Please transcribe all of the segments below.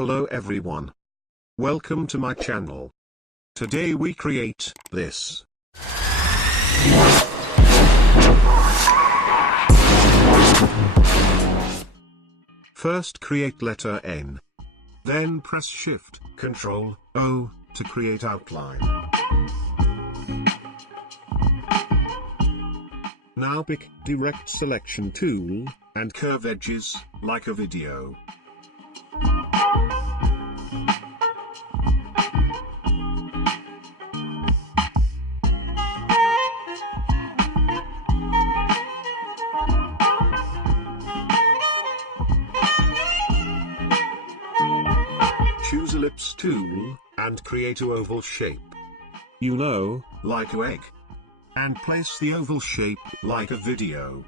Hello everyone. Welcome to my channel. Today we create this. First create letter N. Then press Shift, Ctrl, O, to create outline. Now pick Direct Selection tool, and curve edges, like a video. Choose Ellipse tool, and create an oval shape. Like an egg. And place the oval shape, like a video.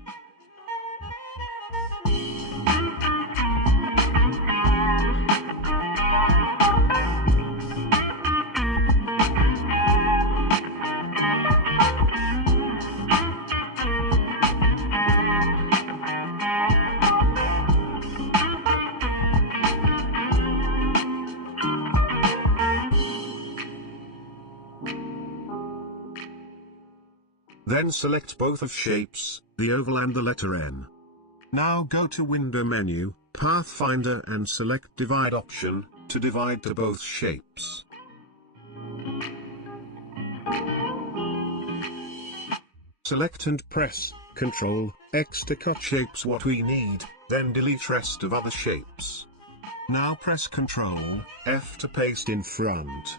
Then select both of shapes, the oval and the letter N. Now go to Window menu, Pathfinder, and select Divide option, to divide to both shapes. Select and press Ctrl X to cut shapes what we need, then delete rest of other shapes. Now press Ctrl F to paste in front.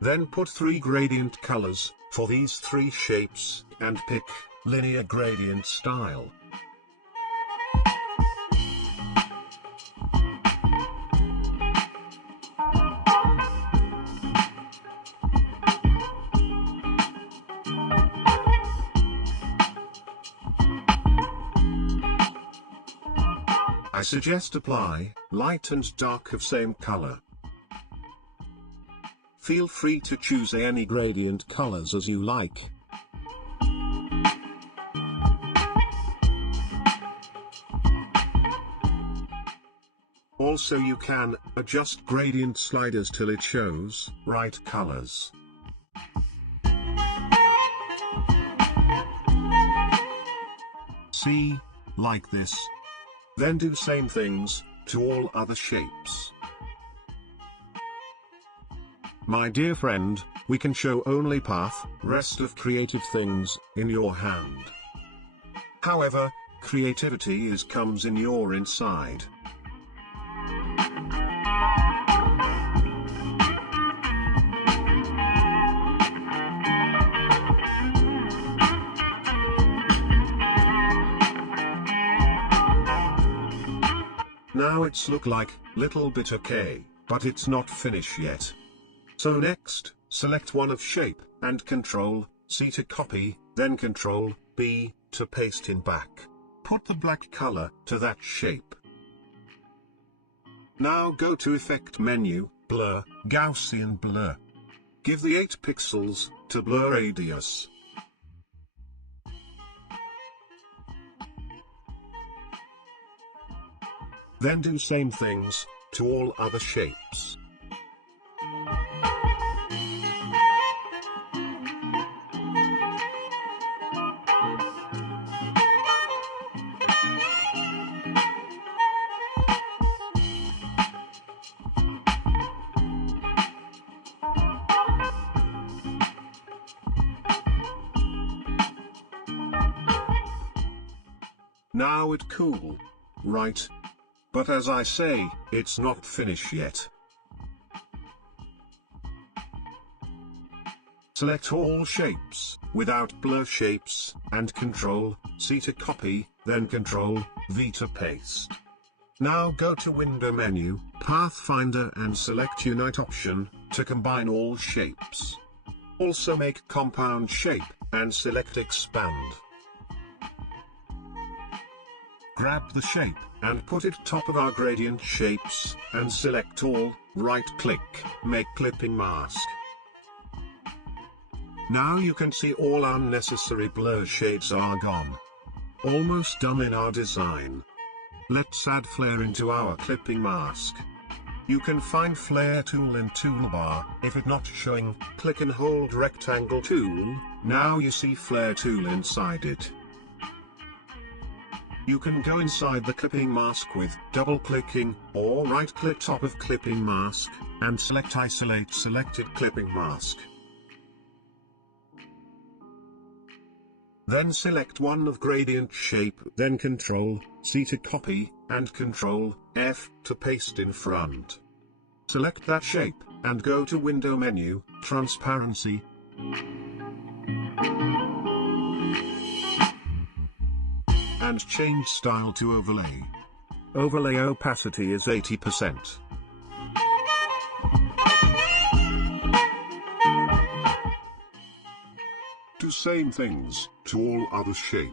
Then put 3 gradient colors for these 3 shapes, and pick linear gradient style. I suggest apply light and dark of same color. Feel free to choose any gradient colors as you like. Also you can adjust gradient sliders till it shows right colors. See, like this. Then do same things to all other shapes. My dear friend, we can show only path, rest of creative things, in your hand. However, creativity comes in your inside. Now it's look like little bit okay, but it's not finished yet. So next, select one of shape, and Ctrl C to copy, then Ctrl B to paste in back. Put the black color to that shape. Now go to Effect menu, Blur, Gaussian Blur. Give the 8 pixels to blur radius. Then do same things to all other shapes. Now it's cool, right? But as I say, it's not finished yet. Select all shapes, without blur shapes, and Ctrl C to copy, then Ctrl V to paste. Now go to Window menu, Pathfinder, and select Unite option, to combine all shapes. Also make compound shape, and select Expand. Grab the shape, and put it top of our gradient shapes, and select all, right-click, make clipping mask. Now you can see all unnecessary blur shades are gone. Almost done in our design. Let's add flare into our clipping mask. You can find flare tool in toolbar. If it not showing, click and hold rectangle tool. Now you see flare tool inside it. You can go inside the clipping mask with double clicking, or right click top of clipping mask, and select isolate selected clipping mask. Then select one of gradient shape, then Ctrl C to copy, and Ctrl F to paste in front. Select that shape, and go to Window menu, Transparency. And change style to overlay. Overlay opacity is 80%. Do same things to all other shape.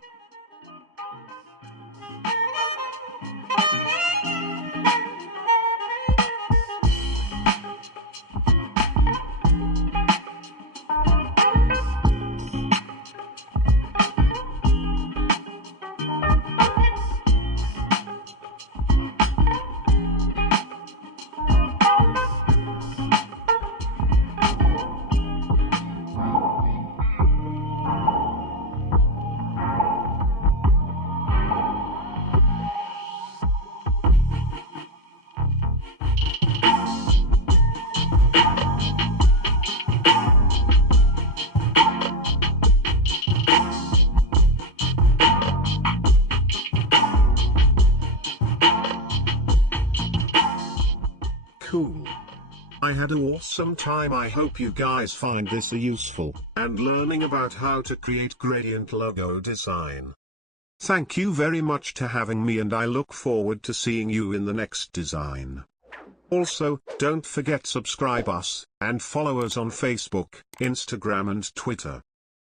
Cool. I had an awesome time. I hope you guys find this useful, and learning about how to create gradient logo design. Thank you very much to having me, and I look forward to seeing you in the next design. Also, don't forget subscribe us, and follow us on Facebook, Instagram and Twitter.